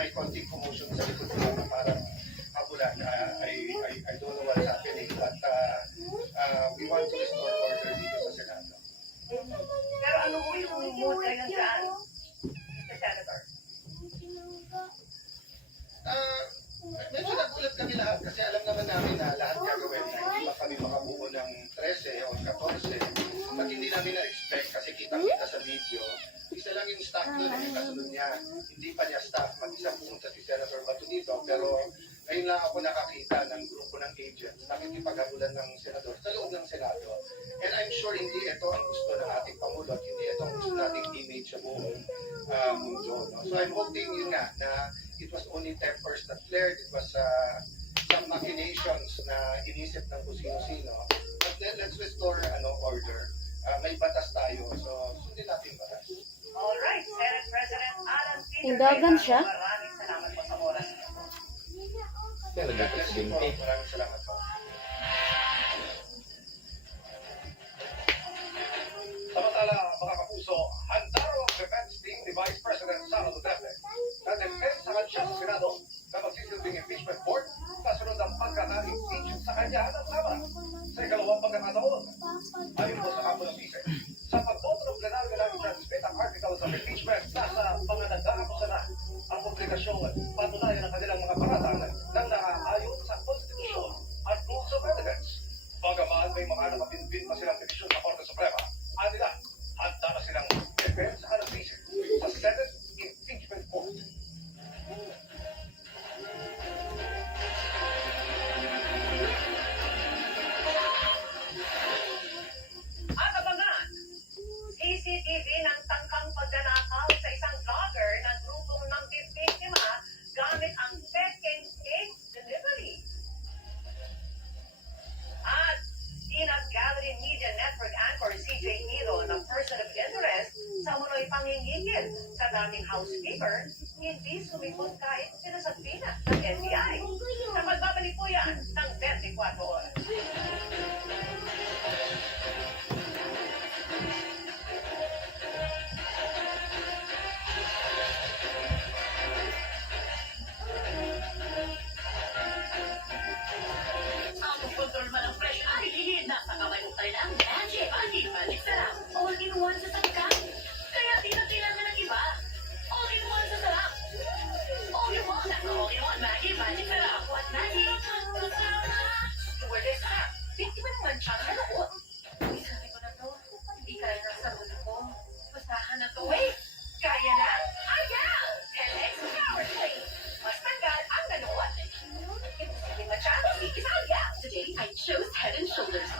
may konting commotion sa likod ko na parang kabulan. I don't know what's happening, but we want to restore order dito sa Senado. Pero ano po yung mood ngayon dyan, Mr. Senator? Medyo nagulat kami lahat kasi alam naman namin na lahat gagawin na hindi pa kami makabuo ng 13 o 14 at hindi namin na-expect kasi kita-kita sa video. Isa lang yung staff doon yung kasunod niya. Hindi pa niya staff. Mag-isa pumunta si Senator Bato dito pero ngayon lang ako nakakita ng grupo ng agents nakikipaghabulan ng senador sa loob ng Senado. And I'm sure hindi ito ang gusto ng ating Pangulo at hindi ito ang gusto nating image sa buong mundo. No? So I'm hoping yun nga na it was only tempers that flared. It was some machinations na inisip ng kung sino-sino. But then let's restore order. May batas tayo. So sundin natin batas. Alright, Senate President Alan Peter Tindagan siya? Maraming salamat po sa oras niyo. Talaga Yes, po. Maraming salamat po. Samantala, mga kapuso, handa raw ang defense team ni Vice President Sara Duterte na depensahan siya sa Senado na magsisilbing impeachment court kasunod ang pagkaka-impeach sa kanya ng Sama sa ikalawang pagkakataon. Ayon po sa kampo ng Bise, sa pagboto ng plenaryo ng i-transmit ang articles of impeachment nasa mga nag-aakusa na ang obligasyong patunayan ang kanilang mga paratang ng nakaayon sa konstitusyon at rules of evidence. Bagaman may mga nakapinpin pa silang petisyon sa Korte Suprema, nila, handa na silang depensahan ng Bise sa Senate Impeachment Court. At abangan, CCTV ng tangkang pagnanakaw sa isang vlogger na grupong ng bibiktima gamit ang second case delivery. At Peanut Gallery Media Network anchor CJ Hilo na person of interest sa munoy pangingigil sa dating housekeeper, hindi sumipot kahit sinasabina ng NBI. Sa pagbabalik po yan ng 24 oras. Ang kontrol man ang presyo ay nasa kamay mo pa rin ang Magic Magic Sarap. All-in-one sa sangkap. Kaya di na kailangan ng iba. All-in-one sa sarap. All-in-one. All-in-one Magic Sarap. What Magic? Wala sarap. Biktima naman siya sa loob. Uy, sabi ko na to. Hindi kaya na sa mundo ko. Basahan na to. Wait! Kaya na? Ayaw! LX Power Play. Mas tagal ang ganoon. Imposible na siya. Sige, ayaw. Today, I chose Head and Shoulders.